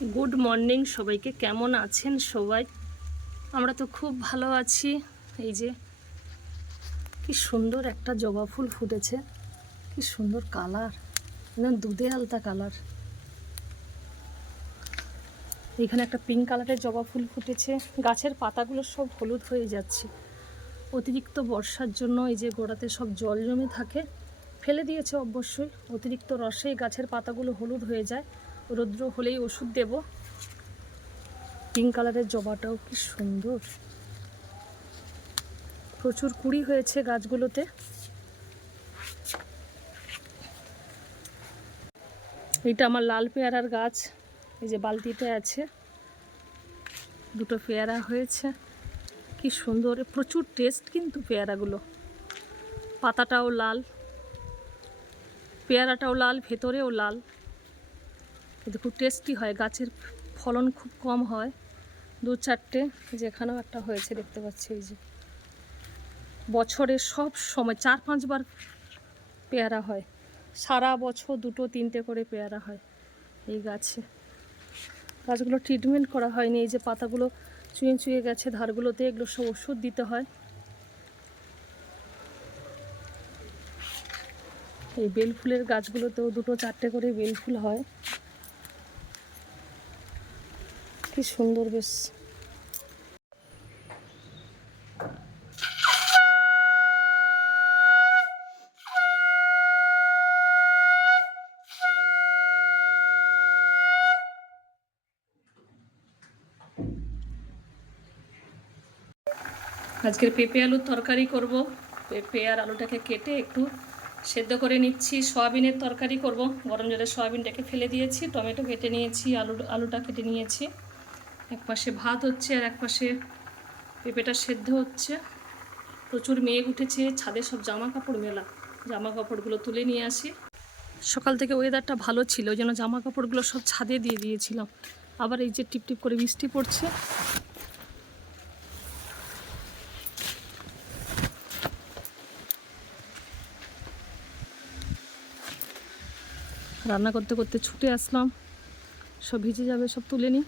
Good morning সবাইকে। কেমন আছেন সবাই? আমরা তো খুব ভালো আছি। এই যে, কি সুন্দর একটা জবা ফুল ফুটেছে। কি সুন্দর কালার। একদম দুধে আলতা কালার। এখানে একটা পিঙ্ক কালারের জবা ফুল ফুটেছে। গাছের পাতাগুলো সব হলুদ হয়ে যাচ্ছে। অতিরিক্ত বর্ষার জন্য এই যে গোড়াতে সব জল জমে থাকে। ফেলে দিয়েছে অবশ্যই। অতিরিক্ত রসে গাছের পাতাগুলো হলুদ হয়ে যায়। রৌদ্র হলেই ওষুধ দেব। পিঙ্ক কালারের জবাটাও কি সুন্দর। প্রচুর কুড়ি হয়েছে গাছগুলোতে। এটা আমার লাল পেয়ারার গাছ। এই যে বালতিতে আছে। দুটো পেয়ারা হয়েছে। কি সুন্দর প্রচুর টেস্ট কিন্তু পেয়ারাগুলো। পাতাটাও লাল। পেয়ারাটাও লাল, ভেতরেও লাল। কিন্তু খুব টেস্টি হয়, গাছের ফলন খুব কম হয়। দু চারটে যেখানেও একটা হয়েছে, দেখতে পাচ্ছি, এই যে। বছরে সব সময় চার পাঁচবার পেয়ারা হয়। সারা বছর দুটো, তিনটে করে পেয়ারা হয় এই গাছে। গাছগুলো ট্রিটমেন্ট করা হয়নি, এই যে পাতাগুলো চুয়ে চুয়ে গেছে, ধারগুলোতে এগুলো সব ওষুধ দিতে হয়। এই বেল ফুলের গাছগুলোতেও দুটো, চারটে করে বেল ফুল হয়। কি সুন্দর বেশ। আজকের পেঁপে আলুর তরকারি করব। পেঁপে আর আলুটাকে কেটে একটু সেদ্ধ করে নিচ্ছি। সয়াবিনের তরকারি করব। গরম জলে সয়াবিনটাকে ফেলে দিয়েছি, টমেটো কেটে নিয়েছি আলু আলুটা কেটে নিয়েছি। এক পাশে ভাত হচ্ছে আর এক পাশে পেঁপেটা সেদ্ধ হচ্ছে। প্রচুর মেঘ উঠেছে, ছাদে সব জামা কাপড় মেলা। জামা কাপড়গুলো তুলে নিয়ে আসি। সকাল থেকে ওয়েদারটা ভালো ছিল, ওই জন্য জামা কাপড়গুলো সব ছাদে দিয়ে দিয়েছিলাম। আবার এই যে টিপটিপ করে বৃষ্টি পড়ছে। রান্না করতে করতে ছুটে আসলাম। সব ভিজে যাবে, সব তুলে নিই।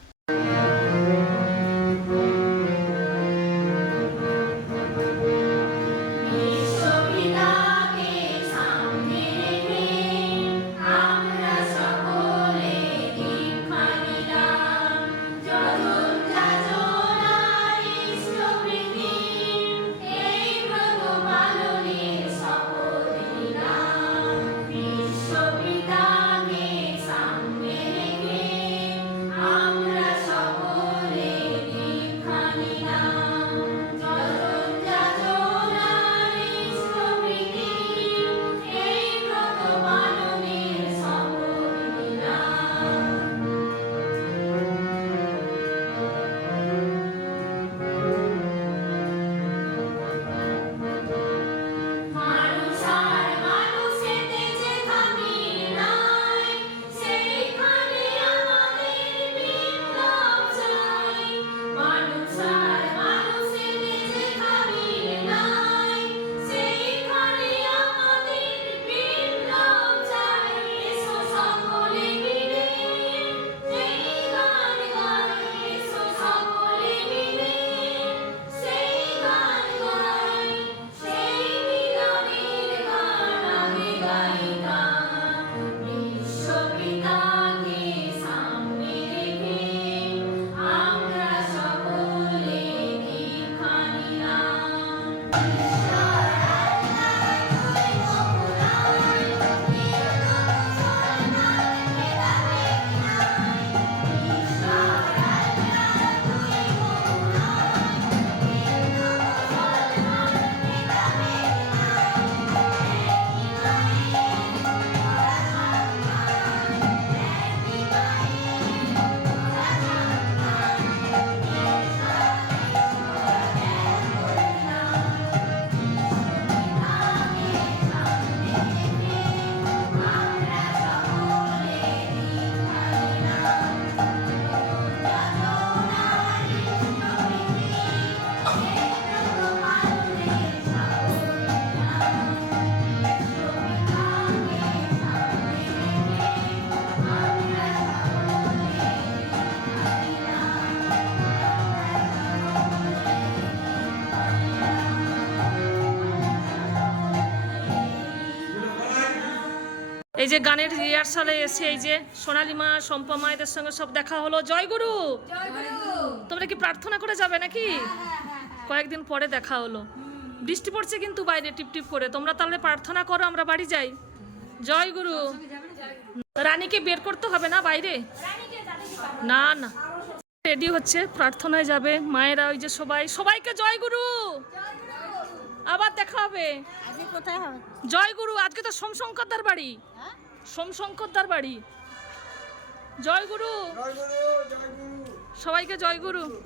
এই যে গানের রিহার্সালে এসে এই যে সোনালিমা সম্পমা এদের সঙ্গে সব দেখা হলো। জয় গুরু তোমরা কি প্রার্থনা করে যাবে নাকি? কয়েকদিন পরে দেখা হলো। বৃষ্টি পড়ছে কিন্তু বাইরে টিপ টিপ করে। তোমরা তাহলে প্রার্থনা করো আমরা বাড়ি যাই। জয় গুরু রানীকে বের করতে হবে না বাইরে? না না। রেডি হচ্ছে প্রার্থনায় যাবে। মায়েরা ওই যে সবাই সবাইকে জয় গুরু আবার দেখা হবে। আজকে কোথায় হবে? জয় গুরু আজকে তো সোমশঙ্করদার বাড়ি। হ্যাঁ? সোমশঙ্করদার বাড়ি। জয় গুরু। সবাইকে জয় গুরু।